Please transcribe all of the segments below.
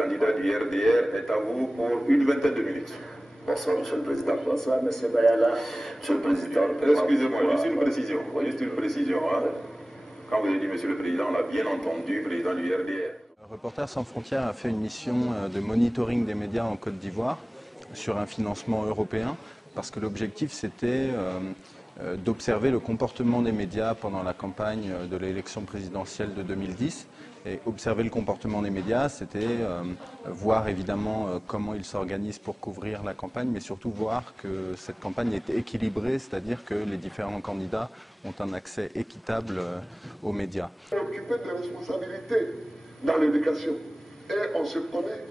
candidat du RDR, est à vous pour une vingtaine de minutes. Bonsoir, Monsieur le Président. Bonsoir, M. Bayala. Monsieur le Président. Excusez-moi, juste une précision. Juste une précision. Hein. Quand vous avez dit Monsieur le Président, on l'a bien entendu, Président du RDR. Reporters sans frontières a fait une mission de monitoring des médias en Côte d'Ivoire sur un financement européen, parce que l'objectif c'était d'observer le comportement des médias pendant la campagne de l'élection présidentielle de 2010. Et observer le comportement des médias, c'était voir évidemment comment ils s'organisent pour couvrir la campagne, mais surtout voir que cette campagne était équilibrée, c'est-à-dire que les différents candidats ont un accès équitable aux médias. Occuper des responsabilités dans l'éducation. Et on se connaît.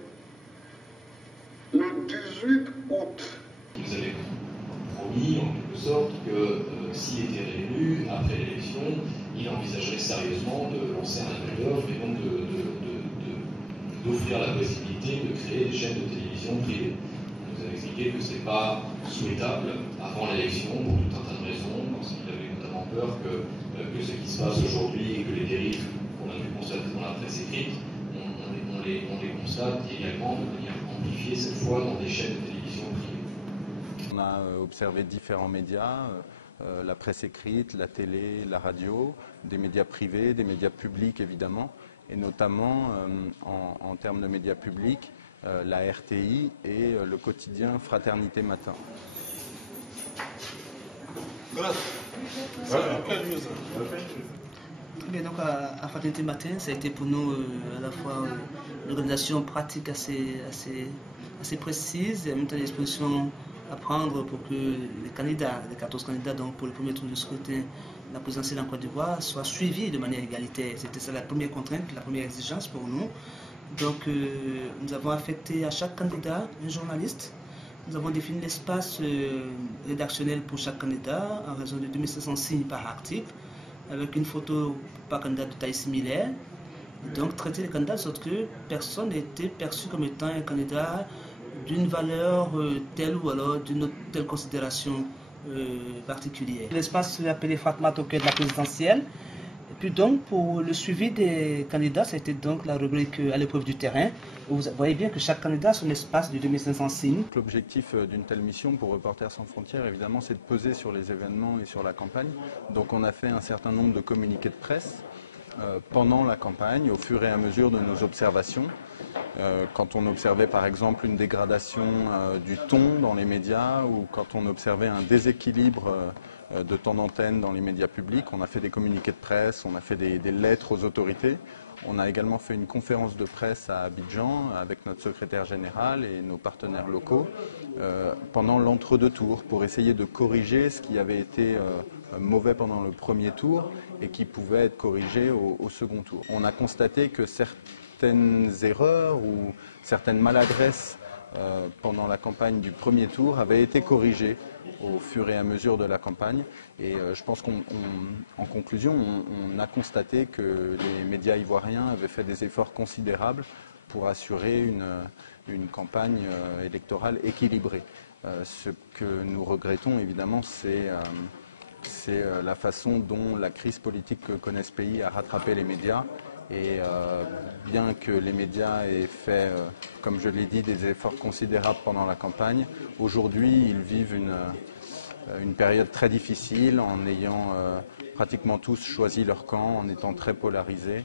Le 18 août. Vous avez promis en quelque sorte que s'il était réélu après l'élection, il envisagerait sérieusement de lancer un appel d'offres et donc d'offrir la possibilité de créer des chaînes de télévision privées. On nous a expliqué que ce n'est pas souhaitable avant l'élection pour tout un tas de raisons, parce qu'il avait notamment peur que ce qui se passe aujourd'hui et que les dérives qu'on a pu constater dans la presse écrite, on les constate également de manière amplifiée cette fois dans des chaînes de télévision privées. On a observé différents médias, la presse écrite, la télé, la radio, des médias privés, des médias publics évidemment, et notamment en termes de médias publics, la RTI et le quotidien Fraternité Matin. Bien, donc à Fraternité Matin, ça a été pour nous à la fois une organisation pratique assez précise et en même temps une exposition à prendre pour que les candidats, les 14 candidats donc pour le premier tour du scrutin de la présidentielle en Côte d'Ivoire soient suivis de manière égalitaire. C'était ça la première contrainte, la première exigence pour nous. Donc nous avons affecté à chaque candidat un journaliste. Nous avons défini l'espace rédactionnel pour chaque candidat en raison de 2500 signes par article, avec une photo par candidat de taille similaire. Et donc traiter les candidats de sorte que personne n'était perçu comme étant un candidat d'une valeur telle ou alors d'une autre telle considération particulière. L'espace appelé Fatma au cœur de la présidentielle. Et puis donc pour le suivi des candidats, c'était donc la rubrique à l'épreuve du terrain. Vous voyez bien que chaque candidat a son espace de 2500 signes. L'objectif d'une telle mission pour Reporters sans frontières, évidemment, c'est de peser sur les événements et sur la campagne. Donc on a fait un certain nombre de communiqués de presse pendant la campagne, au fur et à mesure de nos observations. Quand on observait par exemple une dégradation du ton dans les médias ou quand on observait un déséquilibre de temps d'antenne dans les médias publics, on a fait des communiqués de presse, on a fait des lettres aux autorités. On a également fait une conférence de presse à Abidjan avec notre secrétaire général et nos partenaires locaux pendant l'entre-deux tours pour essayer de corriger ce qui avait été mauvais pendant le premier tour et qui pouvait être corrigé au second tour. On a constaté que certaines erreurs ou certaines maladresses pendant la campagne du premier tour avaient été corrigées au fur et à mesure de la campagne. Et je pense qu'en conclusion, on a constaté que les médias ivoiriens avaient fait des efforts considérables pour assurer une campagne électorale équilibrée. Ce que nous regrettons évidemment, c'est la façon dont la crise politique que connaît ce pays a rattrapé les médias. Et bien que les médias aient fait, comme je l'ai dit, des efforts considérables pendant la campagne, aujourd'hui ils vivent une période très difficile en ayant pratiquement tous choisi leur camp, en étant très polarisés.